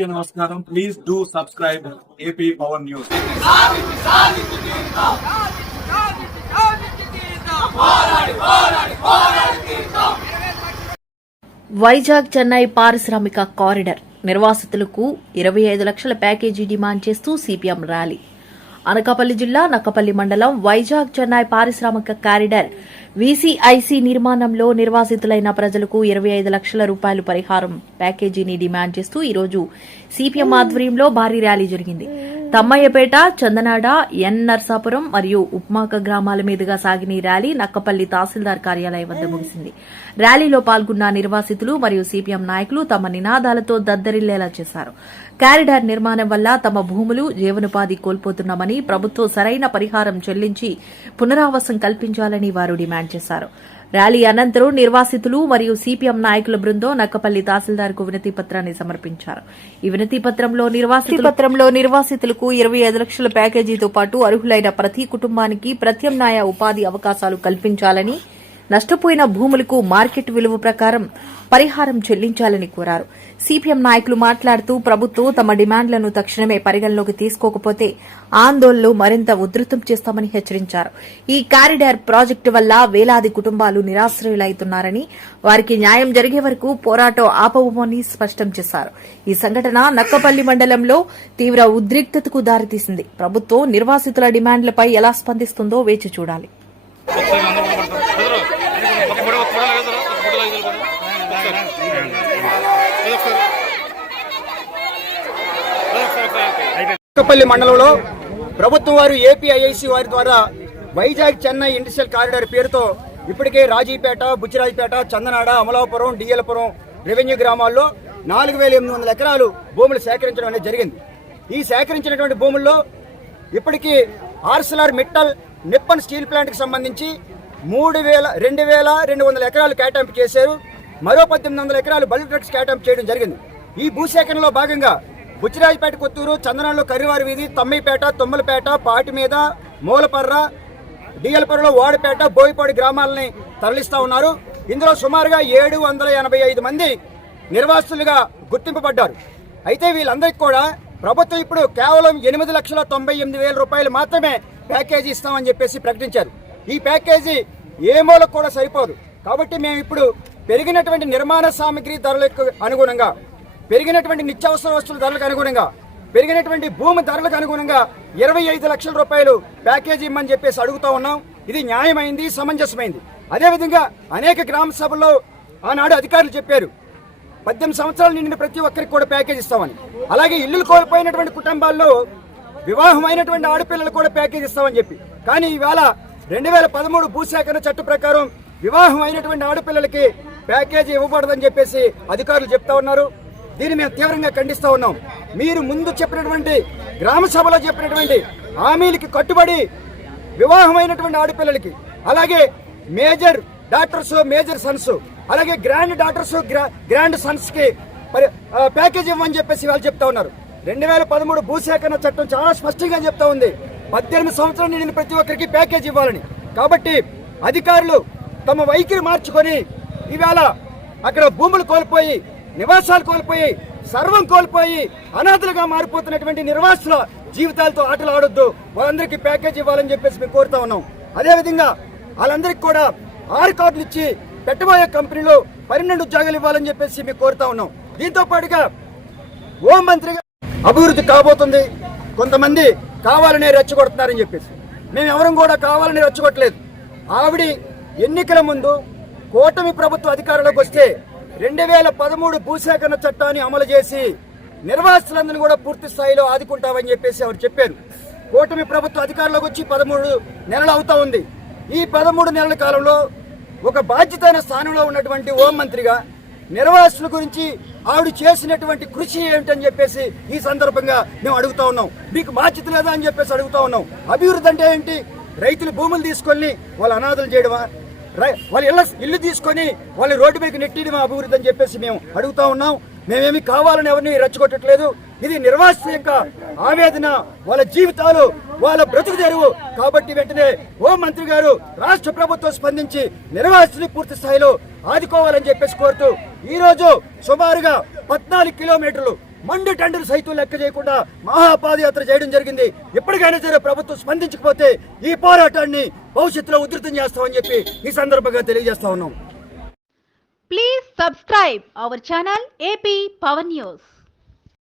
నమస్కారం. Please do subscribe AP power news. Vizag Chennai పారిశ్రామిక corridor నిర్వాసితులకు 25 లక్షల ప్యాకేజీ డిమాండ్ చేస్తూ సిపిఎం ర్యాలీ. అనకాపల్లి జిల్లా నక్కపల్లి మండలం వైజాగ్ చెన్నై పారిశ్రామిక కారిడార్ వీసీఐసీ నిర్మాణంలో నిర్వాసితులైన ప్రజలకు 25 లక్షల రూపాయలు పరిహారం ప్యాకేజీని డిమాండ్ చేస్తూ ఈరోజు సిపిఎం ఆధ్వర్యంలో భారీ ర్యాలీ జరిగింది. తమ్మయ్యపేట, చందనాడ, ఎన్ నర్సాపురం మరియు ఉప్మాక గ్రామాల మీదుగా సాగిన ఈ ర్యాలీ నక్కపల్లి తహసీల్దార్ కార్యాలయం వద్ద ముగిసింది. ర్యాలీలో పాల్గొన్న నిర్వాసితులు మరియు సిపిఎం నాయకులు తమ నినాదాలతో దద్దరిల్లేలా చేశారు. కారిడార్ నిర్మాణం వల్ల తమ భూములు, జీవనోపాధి కోల్పోతున్నామని, ప్రభుత్వం సరైన పరిహారం చెల్లించి పునరావాసం కల్పించాలని వారు డిమాండ్ చేశారు. ర్యాలీ అనంతరం నిర్వాసితులు మరియు సిపిఎం నాయకుల బృందం నక్కపల్లి తహసీల్దార్కు వినతి పత్రాన్ని సమర్పించారు. ఈ వినతి పత్రంలో నిర్వాసితులకు 25 లక్షల ప్యాకేజీతో పాటు అర్హులైన ప్రతి కుటుంబానికి ప్రత్యామ్నాయ ఉపాధి అవకాశాలు కల్పించాలని, నష్టపోయిన భూములకు మార్కెట్ విలువ ప్రకారం పరిహారం చెల్లించాలని కోరారు. సిపిఎం నాయకులు మాట్లాడుతూ ప్రభుత్వం తమ డిమాండ్లను తక్షణమే పరిగణలోకి తీసుకోకపోతే ఆందోళనలు మరింత ఉధృతం చేస్తామని హెచ్చరించారు. ఈ కారిడార్ ప్రాజెక్టు వల్ల వేలాది కుటుంబాలు నిరాశ్రయులవుతున్నారని, వారికి న్యాయం జరిగే వరకు పోరాటం ఆపబోమని స్పష్టం చేశారు. ఈ సంఘటన నక్కపల్లి మండలంలో తీవ్ర ఉద్రిక్తతకు దారితీసింది. ప్రభుత్వం నిర్వాసితుల డిమాండ్లపై ఎలా స్పందిస్తుందో వేచి చూడాలి. నక్కపల్లి మండలంలో ప్రభుత్వం వారు ఏపీఐఐసి వారి ద్వారా వైజాగ్ చెన్నై ఇండస్ట్రియల్ కారిడార్ పేరుతో ఇప్పటికే రాజీపేట, బుచ్చిరాజపేట, చందనాడ, అమలాపురం, డిఎల్పురం రెవెన్యూ గ్రామాల్లో 4800 ఎకరాలు భూములు సేకరించడం అనేది జరిగింది. ఈ సేకరించినటువంటి భూముల్లో ఇప్పటికీ ఆర్సెలర్ మిట్టల్ నిప్పన్ స్టీల్ ప్లాంట్కి సంబంధించి 2200 ఎకరాలు కేటాయింపు చేశారు. మరో 1800 ఎకరాలు బల్క్ డ్రగ్స్ కేటాయింపు చేయడం జరిగింది. ఈ భూసేకరణలో భాగంగా బుచ్చిరాజపేట, కొత్తూరు, చందనాడులో కర్రివారి వీధి, తమ్మిపేట, తొమ్మలపేట, పాటిమీద, మూలపర్ర, డిఎల్పురంలో వాడపేట, బోయిపాడు గ్రామాలని తరలిస్తా ఉన్నారు. ఇందులో సుమారుగా 785 మంది నిర్వాసితులుగా గుర్తింపబడ్డారు. అయితే వీళ్ళందరికీ కూడా ప్రభుత్వం ఇప్పుడు కేవలం 8,98,000 రూపాయలు మాత్రమే ప్యాకేజీ ఇస్తామని చెప్పేసి ప్రకటించారు. ఈ ప్యాకేజీ ఏ మూలకు కూడా సరిపోదు. కాబట్టి మేము ఇప్పుడు పెరిగినటువంటి నిర్మాణ సామగ్రి ధరలకు అనుగుణంగా, పెరిగినటువంటి నిత్యావసర వస్తువుల ధరలకు అనుగుణంగా, పెరిగినటువంటి భూమి ధరలకు అనుగుణంగా 25 లక్షల రూపాయలు ప్యాకేజీ ఇమ్మని చెప్పేసి అడుగుతా ఉన్నాం. ఇది న్యాయమైంది, సమంజసమైంది. అదేవిధంగా అనేక గ్రామ సభల్లో ఆనాడు అధికారులు చెప్పారు 18 సంవత్సరాలు నిండిన ప్రతి ఒక్కరికి కూడా ప్యాకేజీ ఇస్తామని. అలాగే ఇల్లులు కోల్పోయినటువంటి కుటుంబాల్లో వివాహమైనటువంటి ఆడపిల్లలు కూడా ప్యాకేజీ ఇస్తామని చెప్పి, కానీ ఈవేళ 2013 భూసేకరణ చట్టం ప్రకారం వివాహం అయినటువంటి ఆడపిల్లలకి ప్యాకేజీ ఇవ్వబడదని చెప్పేసి అధికారులు చెప్తా ఉన్నారు. దీన్ని మేము తీవ్రంగా ఖండిస్తా ఉన్నాం. మీరు ముందు చెప్పినటువంటి గ్రామ సభలో చెప్పినటువంటి హామీలకి కట్టుబడి వివాహమైనటువంటి ఆడపిల్లలకి, అలాగే మేజర్ డాక్టర్స్, మేజర్ సన్స్, అలాగే గ్రాండ్ డాక్టర్స్, గ్రాండ్ సన్స్ కి ప్యాకేజీ ఇవ్వమని చెప్పేసి వాళ్ళు చెప్తా ఉన్నారు. 2013 భూసేకరణ చట్టం చాలా స్పష్టంగా చెప్తా ఉంది 18 సంవత్సరాలు నిండిన ప్రతి ఒక్కరికి ప్యాకేజీ ఇవ్వాలని. కాబట్టి అధికారులు తమ వైఖరి మార్చుకొని ఈవేళ అక్కడ భూములు కోల్పోయి, నివాసాలు కోల్పోయి, సర్వం కోల్పోయి అనాథలుగా మారిపోతున్నటువంటి నిర్వాసుల జీవితాలతో ఆటలు ఆడొద్దు. వాళ్ళందరికీ ప్యాకేజీ ఇవ్వాలని చెప్పేసి మేము కోరుతా ఉన్నాం. అదేవిధంగా వాళ్ళందరికీ కూడా 6 కార్డులు ఇచ్చి పెట్టబోయే కంపెనీలో 12 ఉద్యోగాలు ఇవ్వాలని చెప్పేసి మేము కోరుతా ఉన్నాం. దీంతో పాటుగా హోం మంత్రిగా అభివృద్ధి కాబోతుంది. కొంతమంది కావాలనే రెచ్చగొడుతున్నారని చెప్పేసి మేము ఎవరం కూడా కావాలని రెచ్చగొట్టలేదు. ఆవిడ ఎన్నికల ముందు కూటమి ప్రభుత్వ అధికారంలోకి వస్తే 2013 భూసేకరణ చట్టాన్ని అమలు చేసి నిర్వాసితులందరినీ కూడా పూర్తి స్థాయిలో ఆదుకుంటామని చెప్పేసి ఆవిడ చెప్పారు. కూటమి ప్రభుత్వ అధికారంలోకి వచ్చి 13 నెలలు అవుతా ఉంది. ఈ 13 నెలల కాలంలో ఒక బాధ్యతైన స్థానంలో ఉన్నటువంటి హోం మంత్రిగా నిర్వాసితుల గురించి ఆవిడ చేసినటువంటి కృషి ఏమిటని చెప్పేసి ఈ సందర్భంగా మేము అడుగుతా ఉన్నాం. మీకు బాధ్యత లేదా అని చెప్పేసి అడుగుతా ఉన్నాం. అభివృద్ధి అంటే ఏంటి? రైతుల భూములు తీసుకొని వాళ్ళు అనాథలు చేయడమా? వాళ్ళ ఇల్లు తీసుకొని వాళ్ళ రోడ్డు మీద నెట్టిడమా అభివృద్ధి అని చెప్పేసి మేము అడుగుతా ఉన్నాం. మేమేమి కావాలని ఎవరిని రెచ్చగొట్టట్లేదు. ఇది నిర్వాసిత యొక్క ఆవేదన, వాళ్ళ జీవితాలు, వాళ్ళ బ్రతుకు తెరువు. కాబట్టి వెంటనే హోం మంత్రి గారు, రాష్ట్ర ప్రభుత్వం స్పందించి నిర్వాసితులు పూర్తి స్థాయిలో ఆదుకోవాలని చెప్పేసి కోరుతూ ఈ రోజు సుమారుగా 14 కిలోమీటర్లు మండు టెండర్ సైతం లెక్క చేయకుండా మహాపాదయాత్ర చేయడం జరిగింది. ఎప్పటికైనా సరే ప్రభుత్వం స్పందించకపోతే ఈ పోరాటాన్ని భవిష్యత్తులో ఉధృతం చేస్తామని చెప్పి ఈ సందర్భంగా తెలియజేస్తా ఉన్నాం. Please subscribe our channel AP Power News.